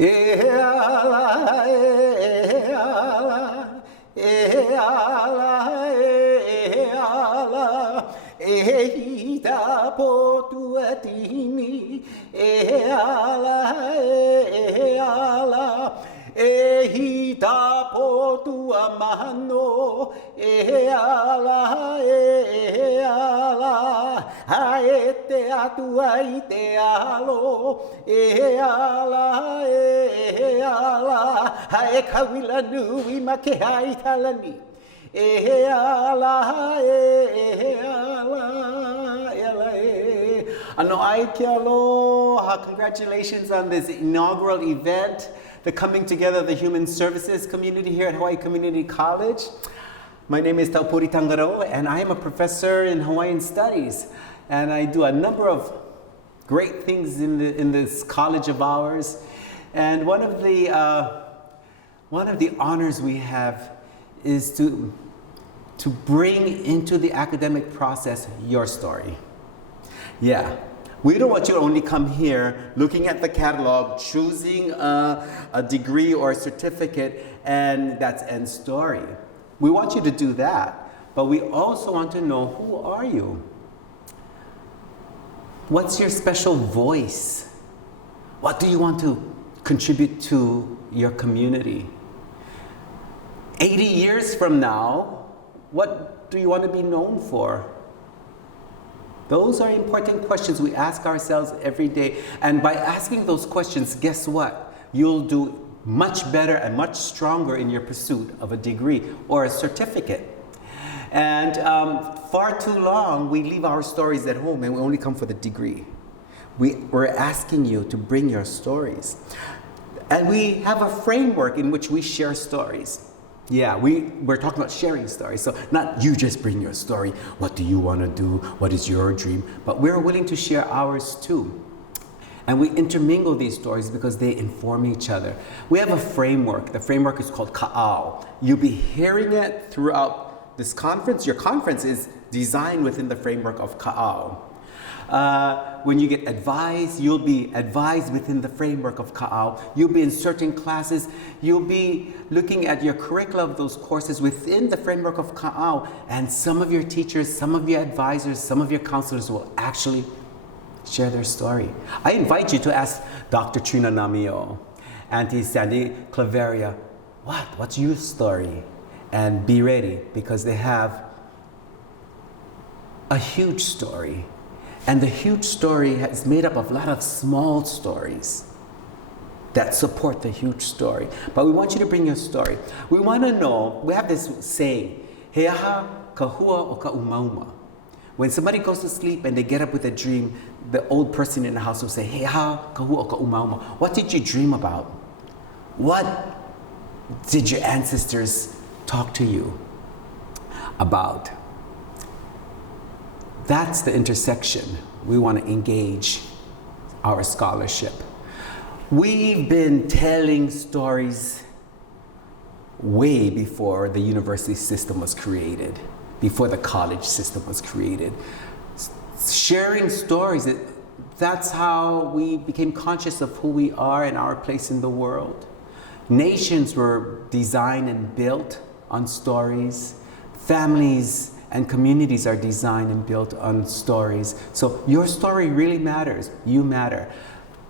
E ala, e ala, e ala, e ala, e hita potua tini, e ala, e ala, e hita potua mano, e ala, hae te atua i te alo, e ala, hae kawila nui ma ke hai talani, e ala, Ano ai ke aloha, congratulations on this inaugural event, the coming together of the human services community here at Hawaii Community College. My name is Taupōuri Tangarō, and I am a professor in Hawaiian Studies. And I do a number of great things in this college of ours. And one of the honors we have is to bring into the academic process your story. Yeah. We don't want you to only come here looking at the catalog, choosing a degree or a certificate, and that's end story. We want you to do that, but we also want to know, who are you? What's your special voice? What do you want to contribute to your community? 80 years from now, what do you want to be known for? Those are important questions we ask ourselves every day. And by asking those questions, guess what? You'll do much better and much stronger in your pursuit of a degree or a certificate. And far too long, we leave our stories at home and we only come for the degree. We're asking you to bring your stories. And we have a framework in which we share stories. Yeah, we're talking about sharing stories. So not you just bring your story. What do you want to do? What is your dream? But we're willing to share ours too. And we intermingle these stories because they inform each other. We have a framework. The framework is called ka'au. You'll be hearing it throughout this conference. Your conference is designed within the framework of ka'au. When you get advised, you'll be advised within the framework of ka'au. You'll be in certain classes. You'll be looking at your curricula of those courses within the framework of ka'au. And some of your teachers, some of your advisors, some of your counselors will actually share their story. I invite you to ask Dr. Trina Namio, Auntie Sandy Claveria, what's your story? And be ready, because they have a huge story. And the huge story is made up of a lot of small stories that support the huge story. But we want you to bring your story. We want to know, we have this saying, he aha ka hua o ka umauma. When somebody goes to sleep and they get up with a dream, the old person in the house will say, he aha ka hua o ka umauma. What did you dream about? What did your ancestors talk to you about? That's the intersection we want to engage our scholarship. We've been telling stories way before the university system was created, before the college system was created. Sharing stories, that's how we became conscious of who we are and our place in the world. Nations were designed and built on stories. Families and communities are designed and built on stories. So your story really matters. You matter.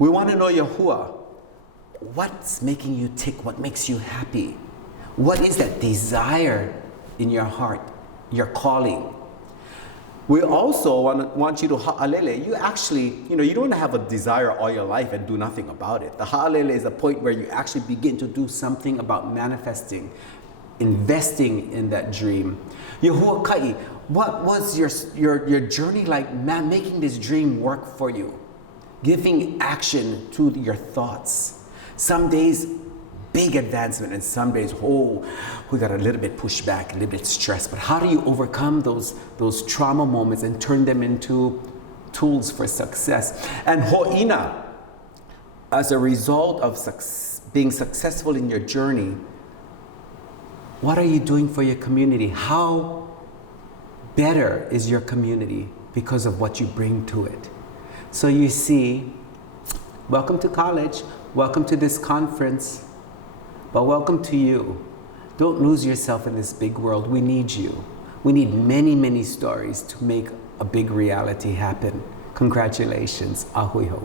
We want to know your hua. What's making you tick? What makes you happy? What is that desire in your heart, your calling? We also want you to ha'alele. You actually, you don't have a desire all your life and do nothing about it. The ha'alele is a point where you actually begin to do something about manifesting, investing in that dream. Your huakai, what was your journey like, making this dream work for you? Giving action to your thoughts. Some days, big advancement, and some days, we got a little bit pushback, a little bit stressed. But how do you overcome those trauma moments and turn them into tools for success? And ho'ina, as a result of being successful in your journey, what are you doing for your community? How better is your community because of what you bring to it? So you see, welcome to college. Welcome to this conference, but welcome to you. Don't lose yourself in this big world. We need you. We need many, many stories to make a big reality happen. Congratulations. Ahui ho.